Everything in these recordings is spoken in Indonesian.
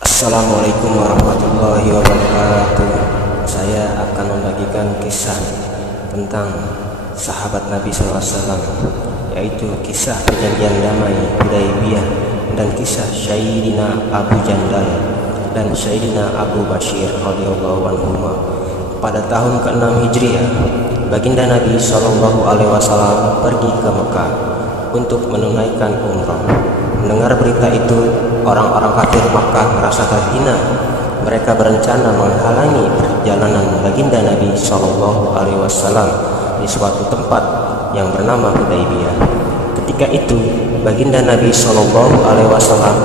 Assalamualaikum warahmatullahi wabarakatuh. Saya akan membagikan kisah tentang sahabat Nabi SAW, yaitu kisah perjanjian damai Hudaybiyah dan kisah Sayyidina Abu Jandal dan Sayyidina Abu Bashir radhiyallahu anhuma. Pada tahun ke-6 Hijriah, baginda Nabi SAW pergi ke Mekah untuk menunaikan umrah. Mendengar berita itu, orang-orang kafir Makkah merasa terhina. Mereka berencana menghalangi perjalanan baginda Nabi SAW di suatu tempat yang bernama Hudaybiyah. Ketika itu, baginda Nabi SAW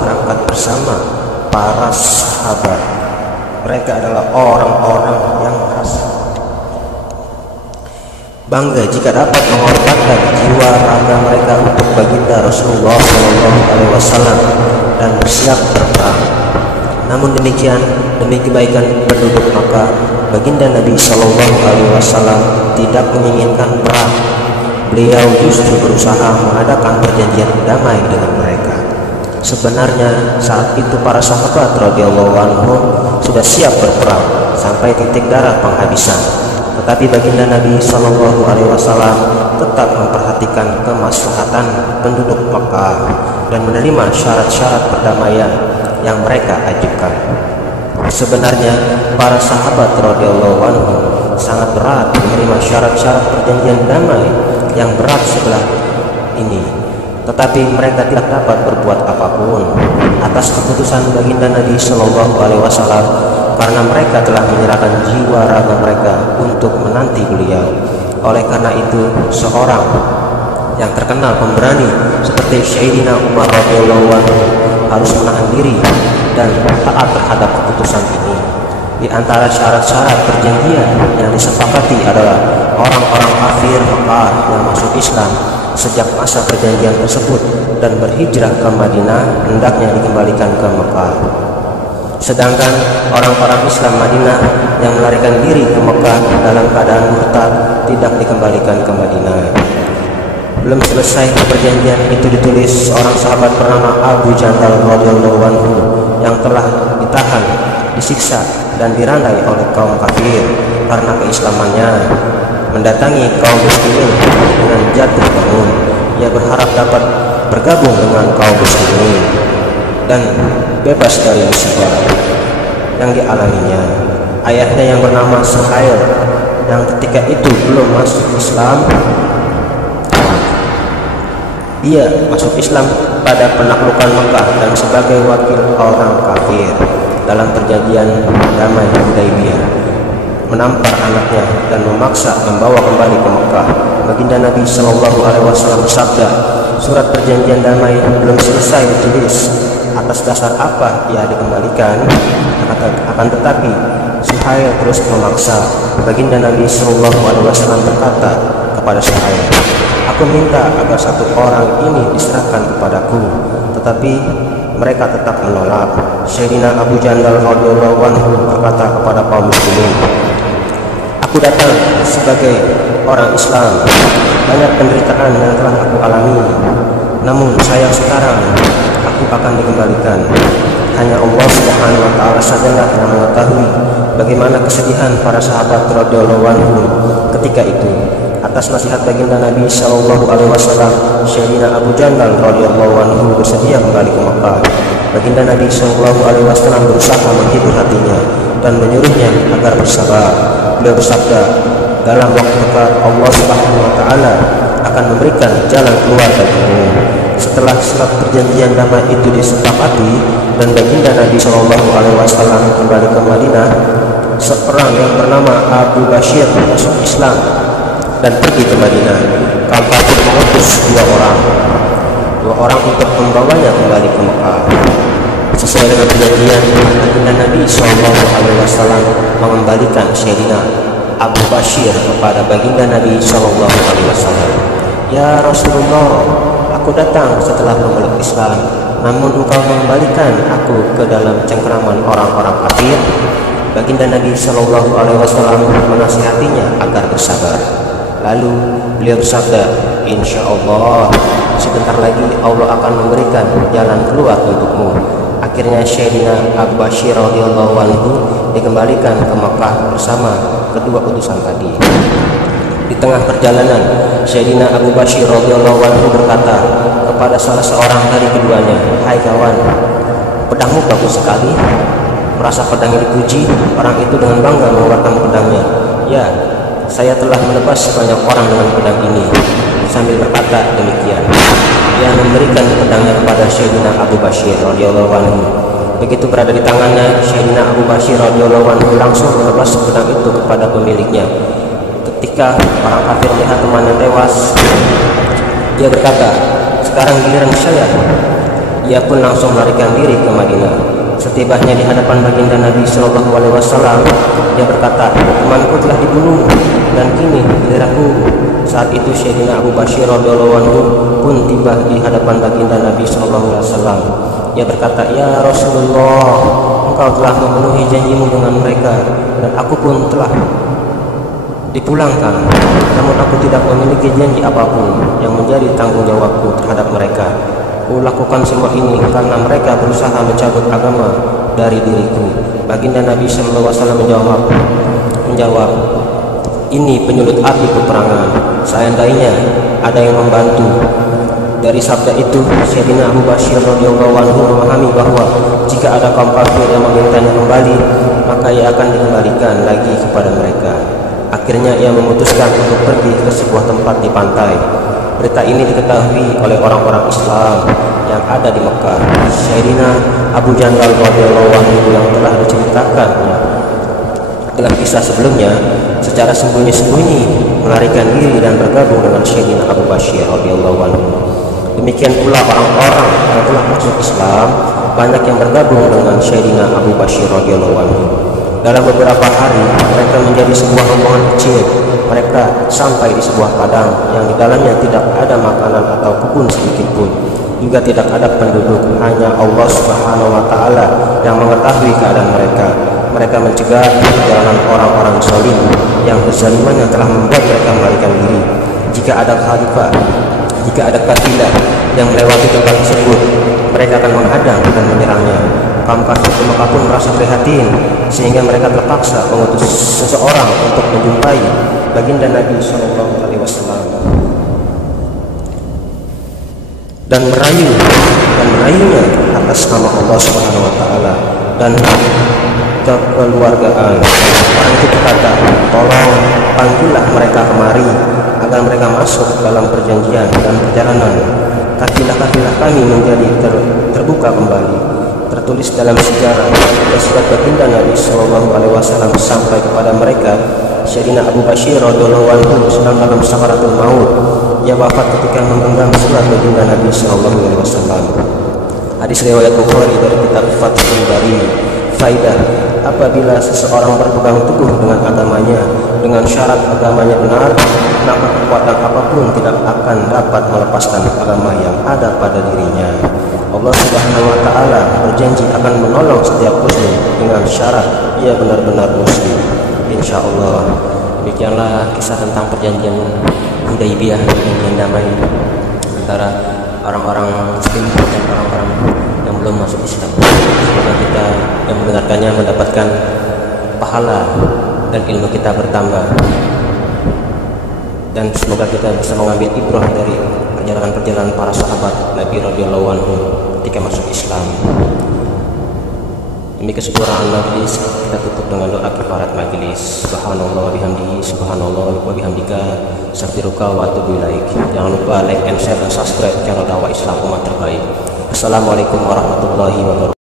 berangkat bersama para sahabat. Mereka adalah orang-orang yang merasa bangga jika dapat mengorbankan jiwa raga mereka untuk baginda Rasulullah SAW dan bersiap berperang. Namun demikian, demi kebaikan penduduk Makkah, baginda Nabi SAW tidak menginginkan perang. Beliau justru berusaha mengadakan perjanjian damai dengan mereka. Sebenarnya saat itu para sahabat radhiyallahu anhum sudah siap berperang sampai titik darah penghabisan. Tetapi baginda Nabi SAW tetap memperhatikan kemaslahatan penduduk Makkah dan menerima syarat-syarat perdamaian yang mereka ajukan. Sebenarnya para sahabat radhiyallahu anhum sangat berat menerima syarat-syarat perjanjian damai yang berat sebelah ini, tetapi mereka tidak dapat berbuat apapun atas keputusan baginda Nabi SAW karena mereka telah menyerahkan jiwa raga mereka untuk menanti beliau. Oleh karena itu, seorang yang terkenal pemberani seperti Sayyidina Umar radhiyallahu anhu harus menahan diri dan taat terhadap keputusan ini. Di antara syarat-syarat perjanjian yang disepakati adalah orang-orang kafir Mekah yang masuk Islam sejak masa perjanjian tersebut dan berhijrah ke Madinah hendaknya dikembalikan ke Mekah. Sedangkan orang-orang Islam Madinah yang melarikan diri ke Mekah dalam keadaan murtad tidak dikembalikan ke Madinah. Belum selesai perjanjian itu ditulis, seorang sahabat bernama Abu Jandal radhiyallahu anhu yang telah ditahan, disiksa dan dirandai oleh kaum kafir karena keislamannya mendatangi kaum muslimin dengan jatuh bangun. Ia berharap dapat bergabung dengan kaum muslimin dan bebas dari musibah yang dialaminya. Ayahnya yang bernama Suhail yang ketika itu belum masuk Islam, dia masuk Islam pada penaklukan Mekah dan sebagai wakil orang kafir dalam perjanjian damai Hudaybiyah menampar anaknya dan memaksa membawa kembali ke Mekah. Baginda Nabi SAW bersabda, surat perjanjian damai belum selesai ditulis, atas dasar apa ia dikembalikan? Akan tetapi Suhail terus memaksa. Baginda Nabi SAW berkata kepada Suhail, aku minta agar satu orang ini diserahkan kepadaku, tetapi mereka tetap menolak. Sayyidina Abu Jandal radhiyallahu anhu berkata kepada kaum muslimin, aku datang sebagai orang Islam, banyak penderitaan yang telah aku alami, namun sayang sekarang aku akan dikembalikan. Hanya Allah Subhanahu wa taala sajalah yang mengetahui bagaimana kesedihan para sahabat radhiyallahu anhum ketika itu. Atas nasihat baginda Nabi SAW, Sayyidina Abu Jandal radhiyallahu anhu bersedia kembali ke Makkah. Baginda Nabi SAW berusaha menghibur hatinya dan menyuruhnya agar bersabar. Beliau bersabda, dalam waktu dekat Allah Subhanahu wa taala akan memberikan jalan keluar bagimu. Setelah surat perjanjian damai itu disepakati dan baginda Nabi SAW kembali ke Madinah, seorang yang bernama Abu Bashir masuk Islam dan pergi ke Madinah. Kaum kafir mengutus dua orang untuk membawanya kembali ke Mekah. Sesuai dengan perjanjian, baginda Nabi SAW mengembalikan Sayyidina Abu Bashir kepada baginda Nabi SAW. Ya Rasulullah, aku datang setelah memeluk Islam, namun engkau mengembalikan aku ke dalam cengkraman orang-orang kafir. Baginda Nabi SAW menasihatinya agar bersabar. Lalu beliau bersabda, insya Allah sebentar lagi Allah akan memberikan jalan keluar untukmu. Akhirnya Sayyidina Abu Bashir radhiyallahu anhu dikembalikan ke Makkah bersama kedua utusan tadi. Di tengah perjalanan, Sayyidina Abu Bashir radhiyallahu anhu berkata kepada salah seorang dari keduanya, "Hai kawan, pedangmu bagus sekali." Merasa pedangnya dipuji, orang itu dengan bangga mengeluarkan pedangnya. "Ya, saya telah menebas sebanyak orang dengan pedang ini." Sambil berkata demikian, ia memberikan pedangnya kepada Sayyidina Abu Bashir radhiyallahu anhu. Begitu berada di tangannya, Sayyidina Abu Bashir radhiyallahu anhu langsung menebas pedang itu kepada pemiliknya. Ketika orang kafir melihat temannya tewas, dia berkata, "Sekarang giliran saya." Ia pun langsung melarikan diri ke Madinah. Setibanya di hadapan baginda Nabi Shallallahu Alaihi Wasallam, dia berkata, "Temanku telah dibunuh dan kini giliranku." Saat itu Sayyidina Abu Bashir radhiyallahu anhu pun tiba di hadapan baginda Nabi Shallallahu Alaihi Wasallam. Ia berkata, "Ya Rasulullah, engkau telah memenuhi janjimu dengan mereka dan aku pun telah dipulangkan. Namun aku tidak memiliki janji apapun yang menjadi tanggung jawabku terhadap mereka. Aku lakukan semua ini karena mereka berusaha mencabut agama dari diriku." Baginda Nabi SAW menjawab, "Ini penyulut api peperangan. Seandainya ada yang membantu." Dari sabda itu, Sayyidina Abu Bashir radhiyallahu anhu memahami bahwa jika ada kaum kafir yang memintanya kembali, maka ia akan dikembalikan lagi kepada mereka. Akhirnya ia memutuskan untuk pergi ke sebuah tempat di pantai. Berita ini diketahui oleh orang-orang Islam yang ada di Mekah. Sayyidina Abu Jandal radhiyallahu anhu yang telah diceritakannya dalam kisah sebelumnya secara sembunyi-sembunyi melarikan diri dan bergabung dengan Sayyidina Abu Bashir radhiyallahu anhu. Demikian pula orang-orang yang telah masuk Islam banyak yang bergabung dengan Sayyidina Abu Bashir radhiyallahu anhu. Dalam beberapa hari mereka menjadi sebuah rombongan kecil. Mereka sampai di sebuah padang yang di dalamnya tidak ada makanan atau kebun sedikit pun, juga tidak ada penduduk. Hanya Allah Subhanahu wa Ta'ala yang mengetahui keadaan mereka. Mereka mencegah perjalanan orang-orang zalim yang kezalimannya telah membuat mereka melarikan diri. Jika ada kafilah yang melewati tempat tersebut, mereka akan menghadang dan menyerangnya. Kaum kafir di Mekah pun merasa prihatin, sehingga mereka terpaksa mengutus seseorang untuk menjumpai baginda Nabi Shallallahu Alaihi Wasallam dan merayunya atas nama Allah Subhanahu Wa Taala dan kekeluargaan. Orang itu berkata, "Tolong panggillah mereka kemari agar mereka masuk dalam perjanjian dan perjalanan. Kafilah-kafilah kami menjadi terbuka kembali." Tertulis dalam sejarah surat baginda Nabi Shallallahu Alaihi Wasallam sampai kepada mereka. Sayyidina Abu Bashir radhiyallahu anhu sedang dalam sakaratul maut. Ia wafat ketika memegang surat baginda Nabi Shallallahu Alaihi Wasallam. Hadis riwayat Bukhari dari kitab Fathul Bari. Faidah: apabila seseorang berpegang teguh dengan agamanya dengan syarat agamanya benar, maka kekuatan apapun tidak akan dapat melepaskan agama yang ada pada dirinya. Allah Subhanahu wa Ta'ala berjanji akan menolong setiap muslim dengan syarat ia benar-benar muslim, insya Allah. Demikianlah kisah tentang perjanjian Hudaybiyah, perjanjian damai antara orang-orang muslim dan orang-orang yang belum masuk Islam. Semoga kita yang mendengarkannya mendapatkan pahala dan ilmu kita bertambah, dan semoga kita bisa mengambil ibrah dari perjalanan-perjalanan para sahabat Nabi radhiyallahu anhu ketika masuk Islam. Demi kesempurnaan majlis, kita tutup dengan doa kifarat majlis. Subhanallah wa bihamdihi, subhanallah wa bihamdika, astaghfiruka wa atubu ilaik. Jangan lupa like and share dan subscribe channel dakwah Islam umat terbaik. Assalamualaikum warahmatullahi wabarakatuh.